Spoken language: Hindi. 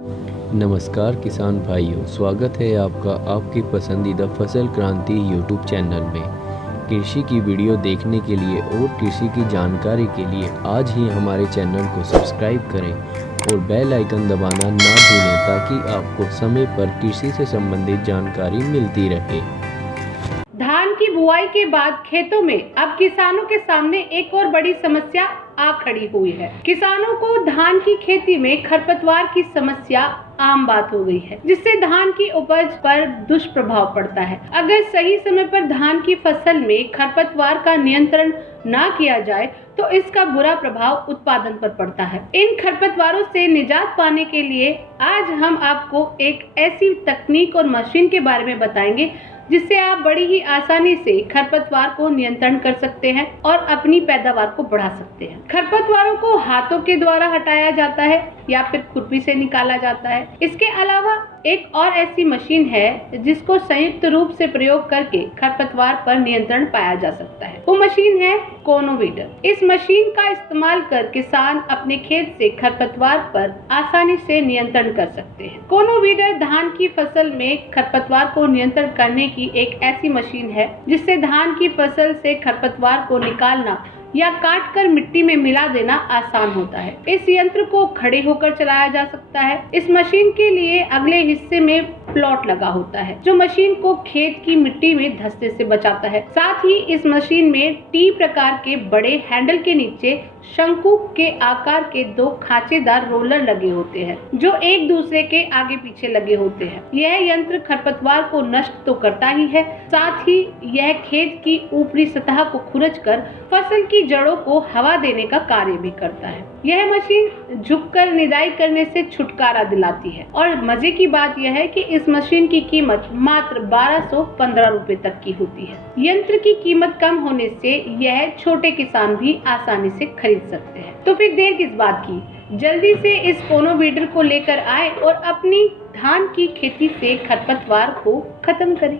नमस्कार किसान भाइयों, स्वागत है आपका आपकी पसंदीदा फसल क्रांति यूट्यूब चैनल में। कृषि की वीडियो देखने के लिए और कृषि की जानकारी के लिए आज ही हमारे चैनल को सब्सक्राइब करें और बेल आइकन दबाना ना भूलें ताकि आपको समय पर कृषि से संबंधित जानकारी मिलती रहे। धान की बुआई के बाद खेतों में अब किसानों के सामने एक और बड़ी समस्या आ खड़ी हुई है। किसानों को धान की खेती में खरपतवार की समस्या आम बात हो गई है, जिससे धान की उपज पर दुष्प्रभाव पड़ता है। अगर सही समय पर धान की फसल में खरपतवार का नियंत्रण ना किया जाए तो इसका बुरा प्रभाव उत्पादन पर पड़ता है। इन खरपतवारों से निजात पाने के लिए आज हम आपको एक ऐसी तकनीक और मशीन के बारे में बताएंगे जिससे आप बड़ी ही आसानी से खरपतवार को नियंत्रण कर सकते हैं और अपनी पैदावार को बढ़ा सकते हैं। खरपतवारों को हाथों के द्वारा हटाया जाता है या फिर खुरपी से निकाला जाता है। इसके अलावा एक और ऐसी मशीन है जिसको संयुक्त रूप से प्रयोग करके खरपतवार पर नियंत्रण पाया जा सकता है। वो मशीन है कोनोवीडर। इस मशीन का इस्तेमाल कर किसान अपने खेत से खरपतवार पर आसानी से नियंत्रण कर सकते हैं। कोनोवीडर धान की फसल में खरपतवार को नियंत्रण करने की एक ऐसी मशीन है जिससे धान की फसल से खरपतवार को निकालना या काट कर मिट्टी में मिला देना आसान होता है। इस यंत्र को खड़े होकर चलाया जा सकता है। इस मशीन के लिए अगले हिस्से में प्लॉट लगा होता है जो मशीन को खेत की मिट्टी में धंसने से बचाता है। साथ ही इस मशीन में टी प्रकार के बड़े हैंडल के नीचे शंकु के आकार के दो खांचेदार रोलर लगे होते हैं जो एक दूसरे के आगे पीछे लगे होते हैं। यह यंत्र खरपतवार को नष्ट तो करता ही है, साथ ही यह खेत की ऊपरी सतह को खुरचकर फसल की जड़ों को हवा देने का कार्य भी करता है। यह मशीन झुककर निदाई करने से छुटकारा दिलाती है और मजे की बात यह है कि इस मशीन की कीमत मात्र 1215 रुपए तक की होती है। यंत्र की कीमत कम होने से यह छोटे किसान भी आसानी से खरीद सकते हैं। तो फिर देर किस बात की, जल्दी से इस कोनोवीडर को लेकर आए और अपनी धान की खेती से खरपतवार को खत्म करें।